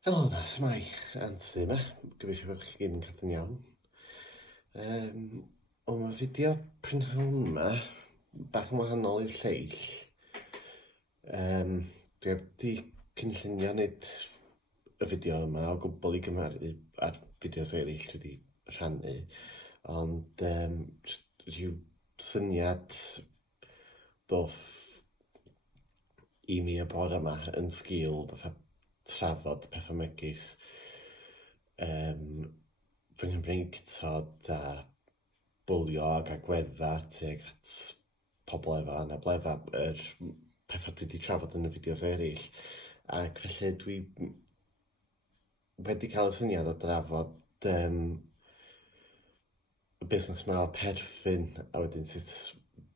Helo 'na, shwmai? Anti 'ma, gobeithio bod chi gyd yn cadw'n iawn. Ond mae fideo prynhawn 'ma bach yn wahanol i'r lleill. Dwi heb 'di cynllunio wneud y fideo yma o gwbl i gymaru ar fideos eraill dwi wedi rhannu, ond jyst rhyw syniad ddoth i mi y bore yma yn sgil fatha trafod pethau megis fy Nghymreictod a bwlio ag agwedda tuag at pobl efo anabledda, pethau dwi wedi trafod yn y fideos eraill, ac felly dwi wedi cael y syniad o drafod y busnes yma o perthyn, a wedyn sut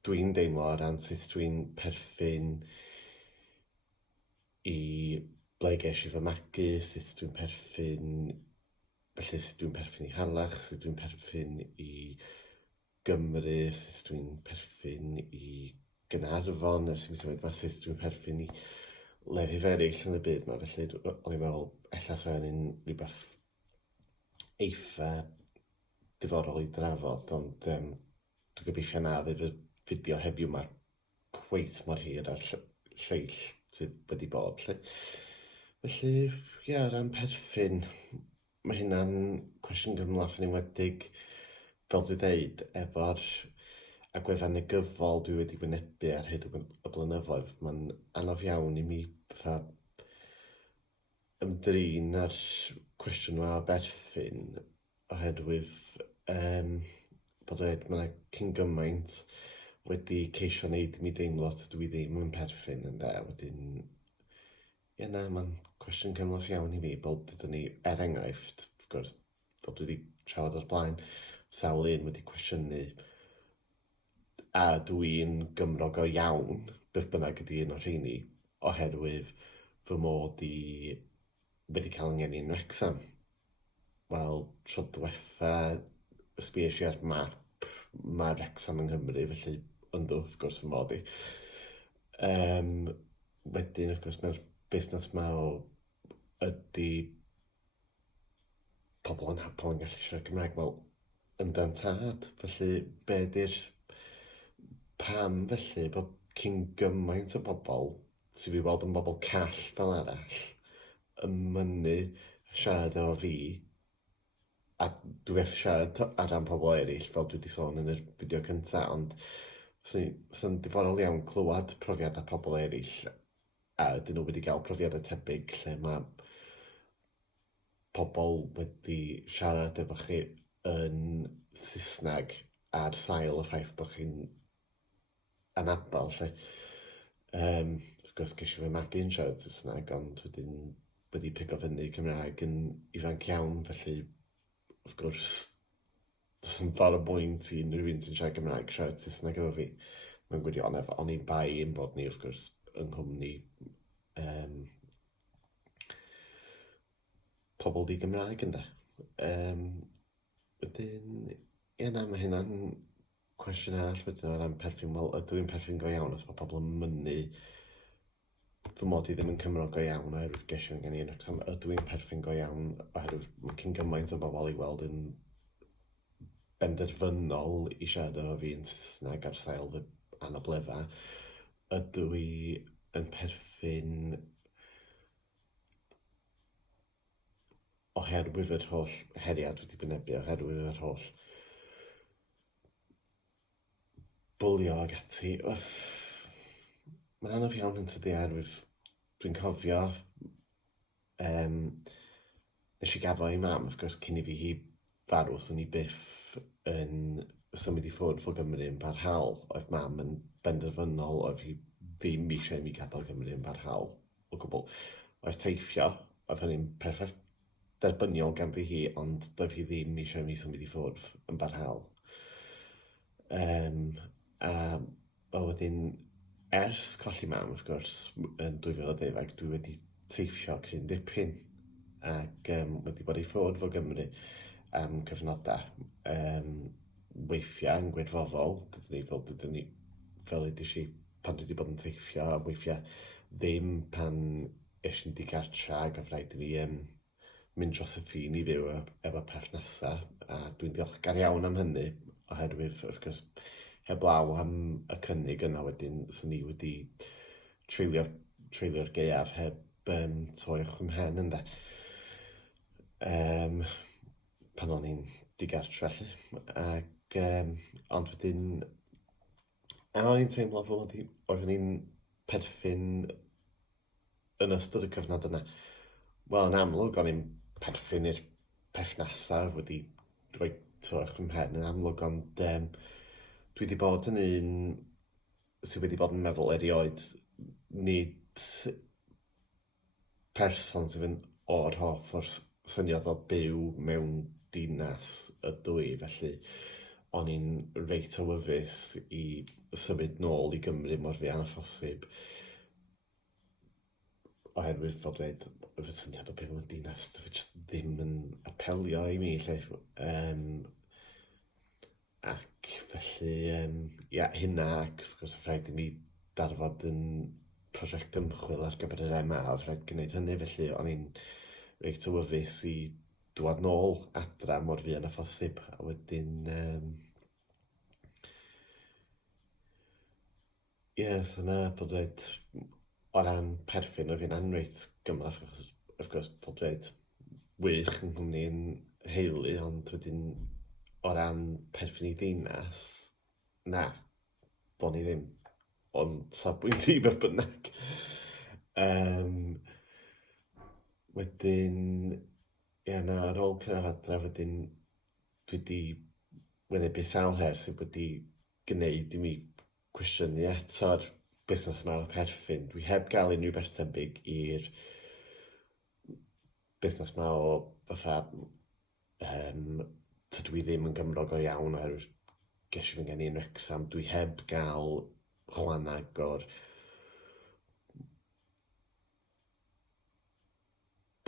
dwi'n deimlo o ran sut dwi'n perthyn i ble ges i fy magu, sut dwi'n perthyn, felly sut dwi'n perthyn i Harlech, sut dwi'n perthyn i Gymru, sut dwi'n perthyn i Gaernarfon, sy'n mynd yma, sut dwi'n perthyn i lefydd eraill yn y byd yma. Felly o'n i'n meddwl, ella sa hynny'n rhywbeth eitha diddorol i drafod, ond dwi'n gobeithio na fydd y fideo heddiw yma cweit mor hir ar lleill sydd wedi bod. Felly, ie, o ran perthyn, mae hynna'n cwestiwn gymlath yn enwedig, fel dwi'n deud, efo'r agwedda negyddol dwi wedi wynebu ar hyd y blynyddoedd. Mae'n anodd iawn i mi ymdrin ar cwestiwn yma o berthyn, oherwydd bod dweud mae yna cyn gymaint wedi ceisio wneud i mi deimlo os dwi ddim yn perthyn ynde. Wedyn, ie na, mae'n cwestiwn cymlath iawn i mi, fel dydyn ni, enghraifft, wrth gwrs, fel dwi wedi trafod o'r blaen, sawl un wedi cwestiynu a dwi'n Gymro go iawn, beth bynnag ydy un o'r rheini, oherwydd fy mod i wedi cael yng ngeni'n Wrecsam. Wel, tro diwetha ysbïais i ar map, mae Wrecsam yng Nghymru, felly yndw, wrth gwrs fy mod i. Wedyn, wrth gwrs, mae'r busnes yma ydy pobl yn gallu siarad Cymraeg, wel, yndan tad. Felly, be di'r pam felly bod cyn gymaint o bobl sydd wedi weld yn bobl call fel arall yn mynnu siarad efo fi, a dwi wedi siarad ar ran pobl eraill fel dwi wedi sôn yn y fideo cyntaf, ond sy'n diddorol iawn clywed profiadau pobl eraill, a ydyn nhw wedi cael profiadau tebyg lle mae pobl wedi siarad efo chi yn Saesneg ar sail y ffaith bod chi'n anabal lle. Wrth gwrs ges i fy magu'n siarad Saesneg, ond wedyn wedi pigo fyny Cymraeg yn ifanc iawn, felly wrth gwrs does yn fawr o bwynt i unrhyw un sy'n siarad Cymraeg siarad Saesneg efo fi. Mae'n gwirionedd, o'n i'n bai yn bod ni, wrth gwrs, yng nghwmni pobl di Gymraeg ynde. Wedyn, ie na, mae hynna'n cwestiwn arall wedyn o ran perthyn. Wel, ydw i'n perthyn go iawn os mae pobl yn mynnu fy mod i ddim yn Cymro go iawn oherwydd gesio gen i'n Wrecsam. Ydw i'n perthyn go iawn oherwydd mae cyn gymaint o bobl i weld yn benderfynol i siarad efo fi yn Saesneg ar sail fy anabledda. Ydw i yn perthyn oherwydd yr holl heriad wedi bynebu, oherwydd yr holl bwlio ag ati. Mae'n anodd iawn yn tydi, oherwydd dwi'n cofio nes i gafo i mam, wrth gwrs, cyn i fi hi farw, so ni byth yn symud i ffwrdd o Gymru yn barhaol. Oedd mam yn benderfynol, oedd hi ddim eisiau i mi gadael Gymru yn barhaol o gwbl. Oedd teithio, oedd hynny'n perffaith derbyniol gan fi hi, ond doedd hi ddim eisiau mi symud i ffwrdd yn barhaol. A wedyn, ers colli mam, wrth gwrs, yn 2012, dwi wedi teithio cryn dipyn ac wedi bod i ffwrdd o Gymru am cyfnodau. Weithiau yn gwirfoddol, dydyn ni fel ydych chi pan dwi wedi bod yn teithio, a weithiau ddim pan eisiau digartra ac oedd rhaid i fi mynd dros y ffin i fyw efo perthnasau, a dwi'n diolchgar iawn am hynny, oherwydd, wrth gwrs, heblaw am y cynnig yna wedyn, sy'n ni wedi treulio'r gaeaf heb toech fy mhen ynde. Pan o'n i'n digartra lle. Ac, ond wedyn, a o'n i'n teimlo fod oeddwn i'n perthyn yn ystod y cyfnod yna. Wel, yn amlwg, o'n i'n perthyn i'r perthnasau wedi rhoi toech fy mhen yn amlwg, ond dwi wedi bod yn un sydd wedi bod yn meddwl erioed nid person sydd yn o'r hoff o'r syniad o byw mewn dinas ydw i, felly o'n i'n reit awyddus i symud nôl i Gymru mor fuan â phosib, oherwydd fod dweud y syniad o byw mewn dinas ddim yn apelio i mi lle. Ac felly, hynna, ac wrth gwrs rhaid i mi darfod yn prosiect ymchwil ar gyfer yr MA, oedd rhaid gwneud hynny, felly o'n i'n reit awyddus i dŵad nôl adra mor fuan â phosib, a wedyn, so yna, bod dweud, o ran perthyn o fi'n anreit gymlath, achos wrth gwrs bod dweud wych yn hwnnw ni'n heulu, ond wedyn o ran perthyn i ddinas, na, bod ni ddim, ond safbwynt i beth bynnag. Wedyn, na, ar ôl cyrraedd adra, wedyn dwi wedi wynebu sawl her sydd wedi gwneud i mi cwestiynu eto'r busnes yma o perthyn. Dwi heb gael unrhyw beth tebyg i'r busnes yma o fatha tydw i ddim yn Gymro go iawn oherwydd ges i fy ngeni yn Wrecsam. Dwi heb gael chwanag o'r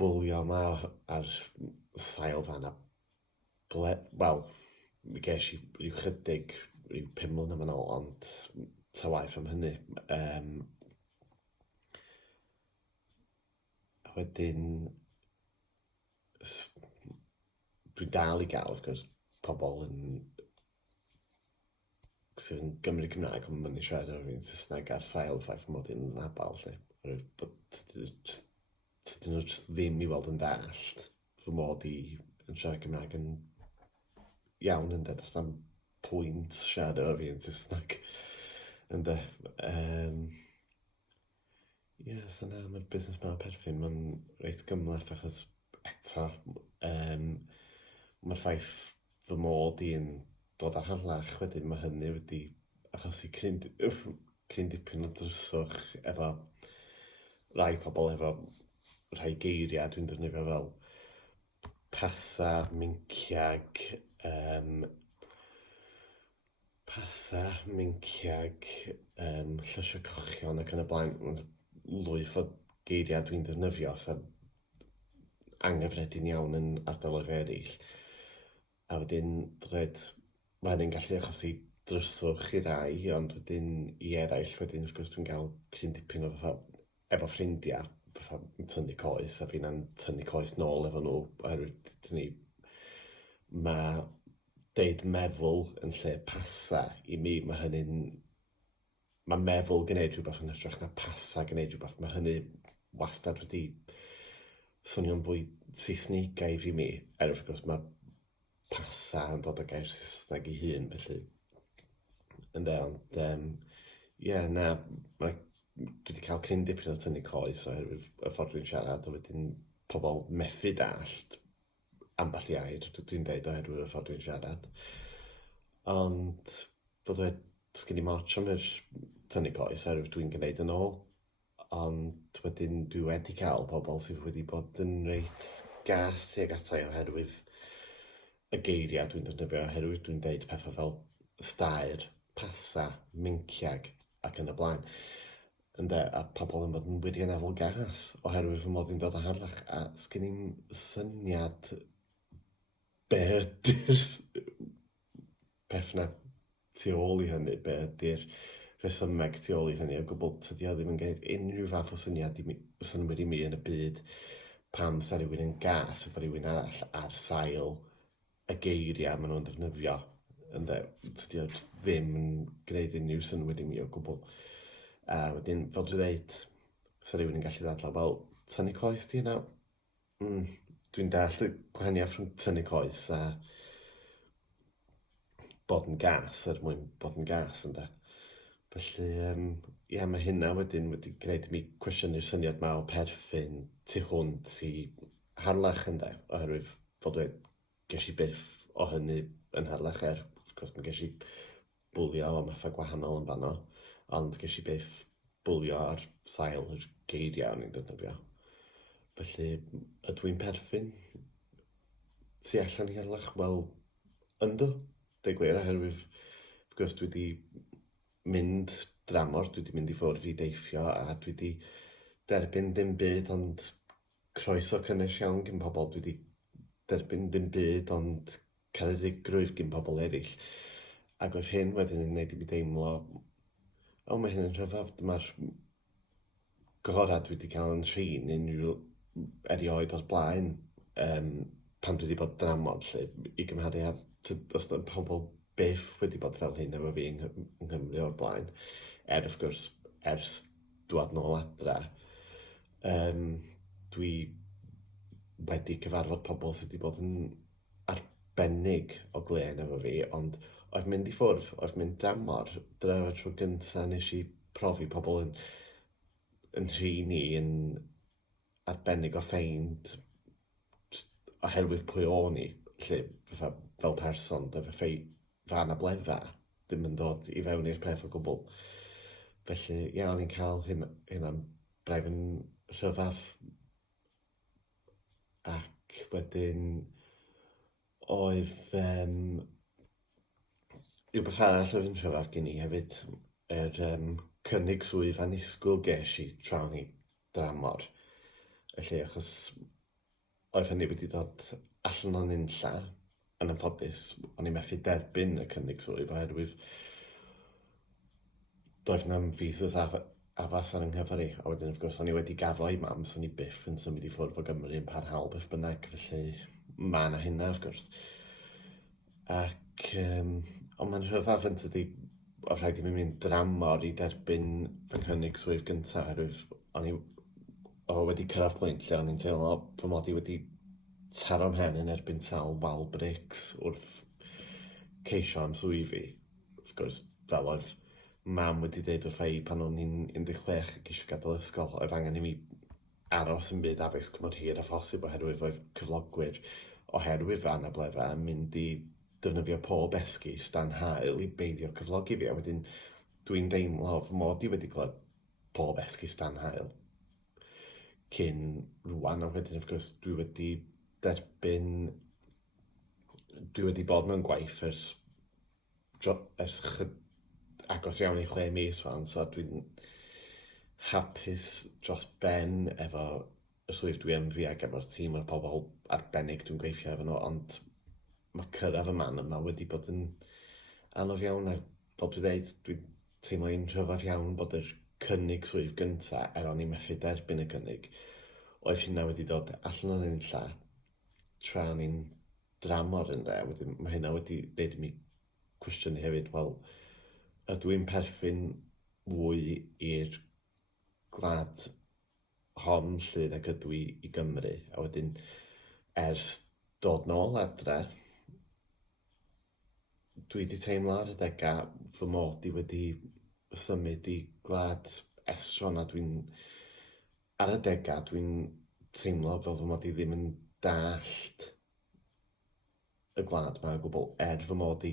bwlio yma ar sail fan a wel, mi ges i ryw chydig, ryw 5 mlynedd yn ôl, ond ta waith am hynny. A wedyn, dwi'n dal i gael, wrth gwrs, pobl sydd yn Gymru Cymraeg, ond mynd i siarad o'r fi'n Saesneg ar sail ffaith mod i'n nabal, lle. Dyn nhw jyst ddim i weld yn dallt fy mod i yn siarad Cymraeg yn iawn ynde, does na'm pwynt siarad o'r fi'n Saesneg ynde. So na, mae'r busnes yma o perthyn, mae'n reit gymleth achos eto, mae'r ffaith fy mod i'n dod â harlach wedyn, mae hynny wedi achosi cryn dipyn o dryswch efo rai pobl efo rhai geiriau dwi'n defnyddio fel pasa, minciag, llysio cochion ac yn y blaen, lwyth o geiriau dwi'n defnyddio sy'n anghyffredin iawn yn ardaloedd eraill. A wedyn, mae hynny'n gallu achosi dryswch i rai, ond wedyn i eraill, wedyn wrth gwrs dwi'n cael cryn dipyn o efo ffrindiau, yn tynnu coes, a fi'n tynnu coes nôl efo nhw, oherwydd mae deud meddwl yn lle pasa, i mi mae hynny'n, mae meddwl gwneud rhywbeth yn hytrach na pasa gwneud rhywbeth, mae hynny wastad wedi swnio'n fwy Saesnigaidd i mi, wrth gwrs mae pasa yn dod o gair Saesneg i hun, felly, ynddo, ond, na, dwi wedi cael cryn dipyn o tynnu coes oherwydd y ffordd dwi'n siarad, a wedyn pobl methu dallt ambell i air, dwi'n deud oherwydd y ffordd dwi'n siarad. Ond, bod sgyn i moch am yr tynnu coes oherwydd dwi'n gwneud yn ôl, ond wedyn dwi wedi cael pobl sydd wedi bod yn reit gas tuag atai oherwydd y geiriau dwi'n defnyddio, oherwydd dwi'n deud pethau fel stair, pasa, minciag ac yn y blaen. A pobl yn bod yn wirioneddol gas oherwydd fy mod i'n dod â harlach, a sgyn i'n syniad be ydy'r peth na tu ôl i hynny, be ydy'r rhesymeg tu ôl i hynny, o gwbl tydi o ddim yn gwneud unrhyw fath o syniad synwyr i mi yn y byd pam sa rhywun yn gas efo rhywun arall ar sail y geiriau maen nhw'n defnyddio. Tydi o ddim yn gwneud unrhyw synwyr i mi o gwbl. Wedyn, fel dwi'n dweud, sa rhywun yn gallu ddadlau, wel, tynnu coes di yna? Dwi'n dall y gwahaniaeth rhwng tynnu coes a bod yn gas mwyn bod yn gas ynde. Felly, mae hynna wedyn wedi gwneud i mi cwestiynu'r syniad ma o perthyn tu hwnt i harlach ynde, oherwydd fod wedi ges i byth o hynny yn harlach wrth gwrs mae ges i bwlio o mathau gwahanol yn fanno, ond ges i byth bwlio ar sail yr geiriau o'n i'n defnyddio. Felly, ydw i'n perthyn tu allan i harlach? Wel, ynddo, deg gwir, oherwydd wrth gwrs dwi wedi mynd dramor, dwi wedi mynd i ffwrdd i deithio a dwi wedi derbyn dim byd ond croeso cynnes iawn gyn pobl, dwi wedi derbyn dim byd ond caredigrwydd gyn pobl eraill. Ac oedd hyn wedyn yn gwneud i mi deimlo, mae hyn yn rhyfedd, dyma'r gorau dwi wedi cael yn rhin unrhyw erioed o'r blaen pan dwi wedi bod dramor, lle i gymharu â os yna pobl byth wedi bod fel hyn efo fi yng Nghymru o'r blaen, wrth gwrs, ers dwad nôl adra, dwi wedi cyfarfod pobl sydd wedi bod yn arbennig o glen efo fi, ond oedd mynd i ffwrdd, oedd mynd dramor, dyna tro gyntaf nes i profi pobl yn rhi ni yn arbennig o ffeind oherwydd pwy o'n i, lle fel person, fy anabledda ddim yn dod i fewn i'r peth o gwbl. Felly, o'n i'n cael hynna'n braidd yn rhyfedd. Ac wedyn, oedd rhywbeth arall oedd yn rhyfedd gen i hefyd, cynnig swydd anisgwyl ges i tra o'n i dramor. Felly, achos oedd hynny wedi dod allan o'n unlla, yn anffodus, o'n i'n methu derbyn y cynnig swydd oherwydd doedd na'm visas addas ar yng Nghymru, a wedyn wrth gwrs o'n i wedi gafo i mam, so o'n i byth yn symud i ffwrdd o Gymru yn parhaol beth bynnag, felly mae yna hynna wrth gwrs. Ac, ond mae'n rhyfedd yn tydi, oedd rhaid i mi mynd dramor i derbyn fy cynnig swydd gyntaf, oherwydd o'n i wedi cyrraedd pwynt lle o'n i'n teimlo fy mod i wedi taro mhen yn erbyn sawl wal brics wrth ceisio am swydd fi. Wrth gwrs, fel oedd mam wedi deud wrtha i pan o'n i'n 16 ac eisiau gadael ysgol, oedd angen i mi aros yn byd addysg mor hir a phosib oherwydd oedd cyflogwyr oherwydd fy anabledda yn mynd i defnyddio pob esgus dan hael i beidio cyflogi fi, a wedyn dwi'n deimlo fy mod i wedi clywed pob esgus dan hael cyn rwan, a wedyn wrth gwrs dwi wedi bod mewn gwaith ers agos iawn i 6 mis rwan, so dwi'n hapus dros ben efo y swydd dwi yn fi ac efo'r tîm o'r pobl arbennig dwi'n gweithio efo nhw, ond mae cyrraedd y man yma wedi bod yn anodd iawn, a fel dwi'n dweud, dwi'n teimlo'n rhyfedd iawn bod yr cynnig swydd gyntaf, o'n i'n methu derbyn y cynnig, oedd hynna wedi dod allan o'n unlla tra o'n i'n dramor ynde, wedyn mae hynna wedi deud i mi cwestiynu hefyd, wel, ydw i'n perthyn fwy i'r gwlad hon lle nag ydw i i Gymru, a wedyn ers dod nôl adre, dwi wedi teimlo ar y degau fy mod i wedi symud i gwlad estron, a ar y degau dwi'n teimlo fel fy mod i ddim yn dallt y gwlad yma o gwbl, fy mod i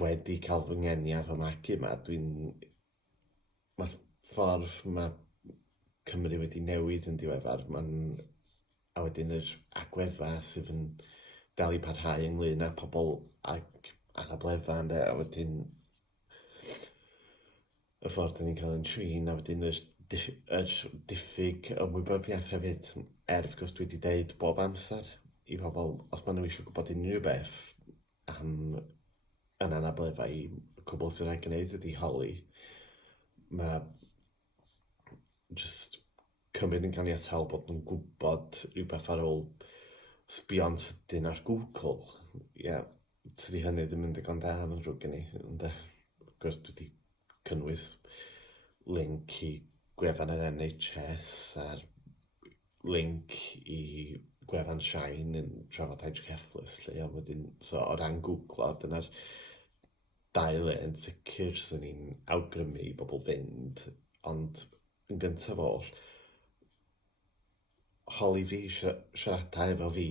wedi cael fy ngeni ar fy magu yma, mae ffordd mae Cymru wedi newid yn diweddar, a wedyn yr agwedda sydd yn dal i parhau ynglyn â pobl ag anabledda ynde, a wedyn y ffordd dyn ni'n cael yn trin, a wedyn yr diffyg ymwybyddiaeth hefyd, wrth gwrs dwi wedi deud bob amser i pobl, os maen nhw eisiau gwybod unrhyw beth am yn anabledda i cwbl sy'n rhaid gwneud ydi holi. Mae just cymryd yn ganiataol bod nhw'n gwybod rhywbeth ar ôl sbio'n sydyn ar Google. Tydi hynny ddim yn digon da am yn rhywg gen i. Ond wrth gwrs dwi wedi cynnwys link i gwefan yr NHS a'r link i gwefan Shine yn trafod hydrocephalus lle, a wedyn, so o ran Google, dyna'r dau le yn sicr sy'n ni'n awgrymu i bobl fynd, ond yn gyntaf oll, holi fi siaradau efo fi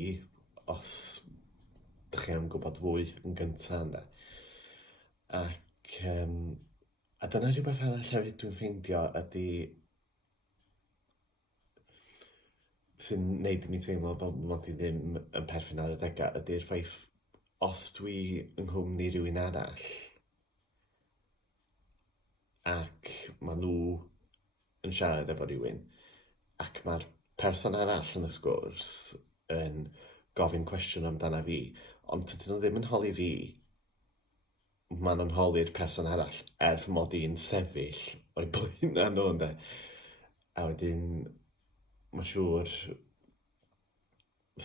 os ydych chi am gwybod fwy yn gyntaf yna. Ac a dyna rhywbeth arall hefyd dwi'n ffeindio ydy sy'n neud i mi teimlo fel mod i ddim yn perthyn ar y adegau ydy'r ffaith os dwi yng nghwmni rhywun arall ac maen nhw yn siarad efo rhywun ac mae'r person arall yn y sgwrs yn gofyn cwestiwn amdana fi, ond dydyn nhw ddim yn holi fi, maen nhw'n holi'r person arall mod i'n sefyll o'i blaenau nhw, ynde. A wedyn, mae'n siŵr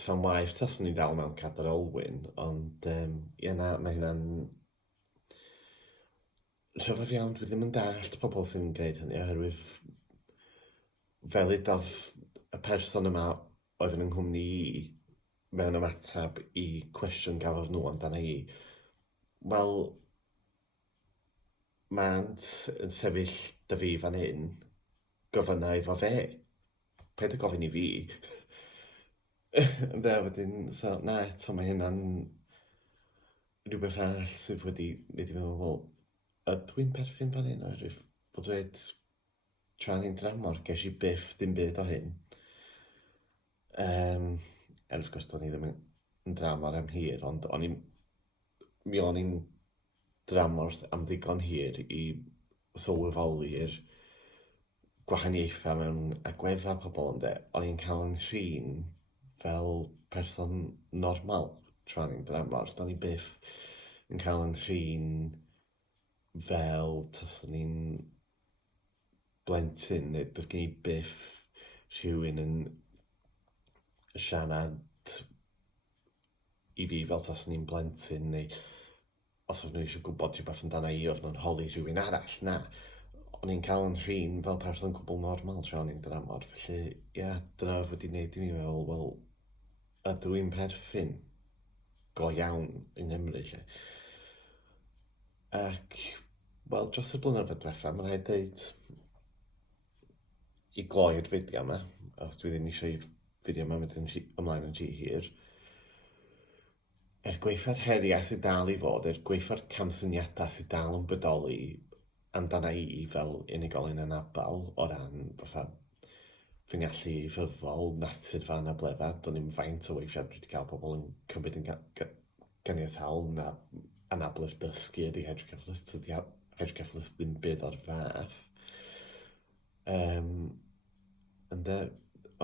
sa'n waith taswn ni dal mewn cadar olwyn, ond mae hynna'n rhyfedd iawn. Dwi ddim yn dallt pobl sy'n gwneud hynny, oherwydd fel edodd y person yma oedd yn nghwmni i mewn ymatab i cwestiwn gafodd nhw amdana i. Wel, maent yn sefyll dy fi fan hyn, gofynna efo fe. Paid y gofyn i fi. Ynde, wedyn, so, na, eto mae hynna'n rhywbeth arall sydd wedi neud i meddwl, wel, ydw i'n perthyn fan hyn, oherwydd bod dweud tra'n i'n dramor, ges i byth dim byd o hyn. Wrth gwrs, do'n i ddim yn dramor am hir, ond mi o'n i'n dramor am ddigon hir i sylweddoli'r gwahaniaethau mewn agwedda pobl, ynde. O'n i'n cael yn rhin fel person normal tra'n i'n dramor. Do'n i byth yn cael yn rhin fel taswn i'n blentyn, neu doedd gen i byth rhywun yn siarad i fi fel taswn i'n blentyn, neu os oedd nhw eisiau gwybod rhywbeth amdana i, oedd nhw'n holi rhywun arall. Na, o'n i'n cael yn rhin fel person cwbl normal tra o'n i'n dramor. Felly, dyna wedi gwneud i mi fel, wel, ydw i'n perthyn go iawn yng Nghymru, lle. Ac, wel, dros y blynyddoedd diwethaf, mae'n rhaid dweud i gloi'r fideo yma, os dwi ddim eisiau i'r fideo yma mynd ymlaen yn rhy hir. Gweithio'r heriau sydd dal i fod, gweithio'r camsyniadau sydd dal yn bodoli amdana i fel unigolyn anabal o ran fatha fi'n gallu fyddol natur fan a blefa. Do'n i'm faint o weithiau dwi wedi cael pobl yn cymryd yn ganiataol na anablu'r dysgu ydi hydrocephalus. Tydi hydrocephalus ddim byd o'r fath.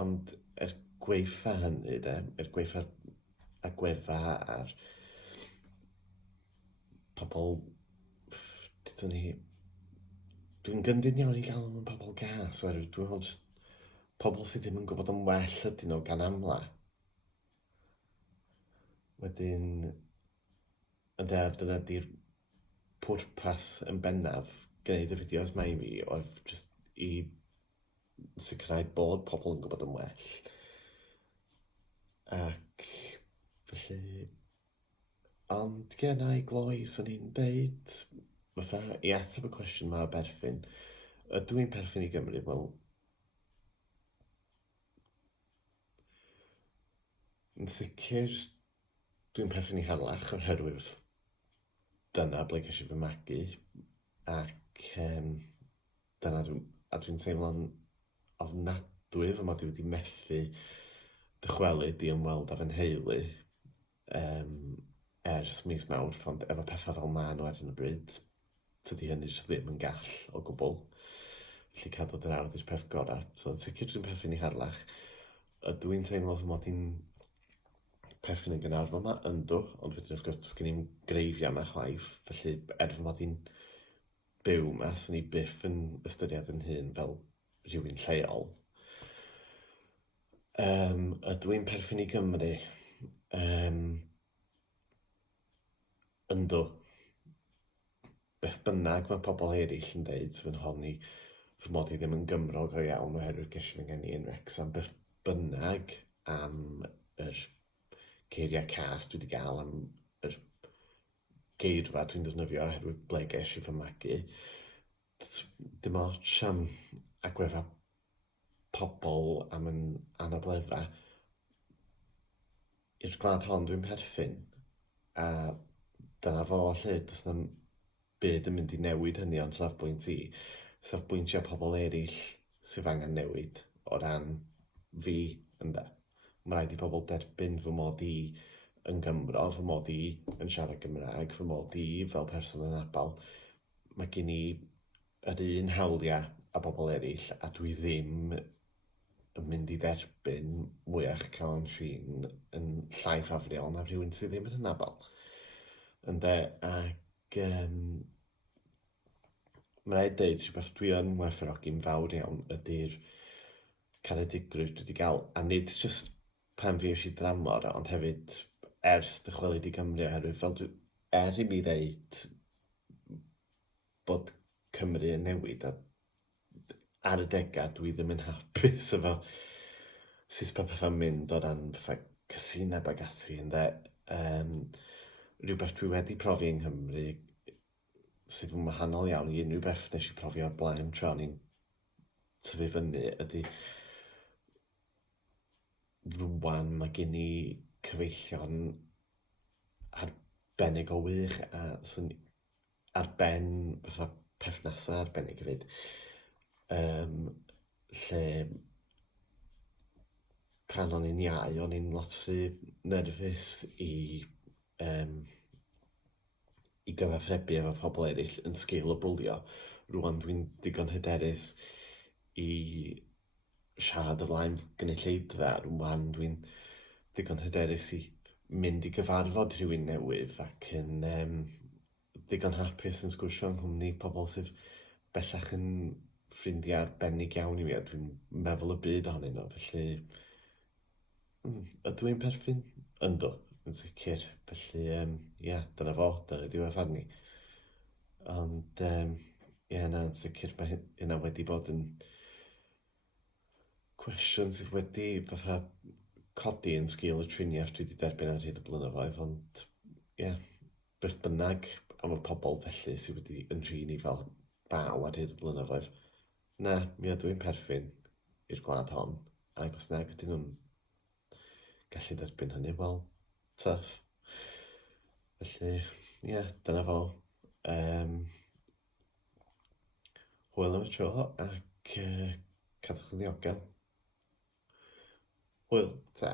Ond gweithio hynny, gweithio agwedda a'r pobl, dwi'n gyndyn iawn i gael nhw'n pobl gas, oherwydd dwi'n meddwl just pobl sydd ddim yn gwybod yn well ydyn nhw gan amla. Wedyn, dyna di'r pwrpas yn bennaf gwneud y fideos mae i mi, oedd just i sicrhau bod pobl yn gwybod yn well. Ac felly, ond na i gloi, swn i'n deud, fatha, i ateb y cwestiwn yma o berthyn, ydw i'n perthyn i Gymru? Wel, yn sicr, dwi'n perthyn i Harlech oherwydd dyna ble ges i fy magu, ac dyna dwi'n teimlo'n ofnadwy fy mod i wedi methu dychwelyd i ymweld â fy nheulu ers mis Mawrth, ond efo pethau fel ma nhw ar hyn o bryd, tydi hynny jyst ddim yn gall o gwbl. Felly cadw dy rawd i'r peth gorau. So, yn sicr dwi'n perthyn i Harlech. Ydw i'n teimlo fy mod i'n perthyn yn Gaernarfon yma? Yndw, ond wedyn wrth gwrs does gen i'n greifio yma chwaith, felly fy mod i'n byw yma, swn i byth yn ystyried yn hun fel rhywun lleol. Ydw i'n perthyn i Gymru? Yndw. Beth bynnag mae pobl eraill yn deud, fy'n honni fy mod i ddim yn Gymrog o iawn oherwydd gesio fy ngeni yn Wrecsam, beth bynnag am yr geiriau cas dwi wedi gael, am yr geirfa dwi'n defnyddio oherwydd ble ges i fy magu. Dim ots am agwedda pobl am yn anabledda. I'r gwlad hon dwi'n perthyn, a dyna fo lle, does na byd yn mynd i newid hynny o'n safbwynt i. Safbwyntio pobl eraill sydd angen newid o ran fi ynde. Mae rhaid i pobl derbyn fy mod i yn Gymro, fy mod i yn siarad Gymraeg, fy mod i fel person yn abal. Mae gen i yr un hawliau a bobl eraill, a dwi ddim yn mynd i dderbyn mwyach cael yn trin yn llai ffafriol na rhywun sydd ddim yn hynabol. Ynde, ac mae rhaid dweud rhywbeth dwi yn werthfawrogi'n fawr iawn ydy'r caredigrwydd dwi wedi gael, a nid jyst pan fi eisiau dramor, ond hefyd ers dychwelyd i Gymru, oherwydd fel i mi ddeud bod Cymru yn newid, a ar y degau dwi ddim yn hapus efo sut mae pethau'n mynd o ran cysineb ag ati, ynde. Rhywbeth dwi wedi profi yng Nghymru sydd yn wahanol iawn i unrhyw beth nes i profi o'r blaen tra ni'n tyfu fyny ydy rwan mae gen i cyfeillion arbennig o wych a ar ben fatha perthnasau arbennig hefyd, lle pan o'n i'n iau o'n i'n lot rhy nerfus i gyfathrebu efo pobl eraill yn sgil y bwlio. Rwan dwi'n digon hyderus i siarad o flaen gynulleidfa, rwan dwi'n digon hyderus i mynd i gyfarfod rhywun newydd ac yn digon hapus yn sgwrsio yng nghwmni pobl sydd bellach yn ffrindiau arbennig iawn i mi, a dwi'n meddwl y byd ohonyn nhw, felly ydw i'n perthyn? Yndw, yn sicr, felly dyna fo, dyna diwedd arni. Ond na, yn sicr mae hynna wedi bod yn cwestiwn sydd wedi fatha codi yn sgil y triniaeth dwi wedi derbyn ar hyd y blynyddoedd, ond beth bynnag am y pobl felly sydd wedi yn trin i fel baw ar hyd y blynyddoedd. Na, mi ydw i'n perthyn i'r gwlad hon, ac os nag ydyn nhw'n gallu derbyn hynny, wel, tough. Felly, dyna fo. Hwyl am y tro, ac cadwch yn ddiogel. Hwyl, ta.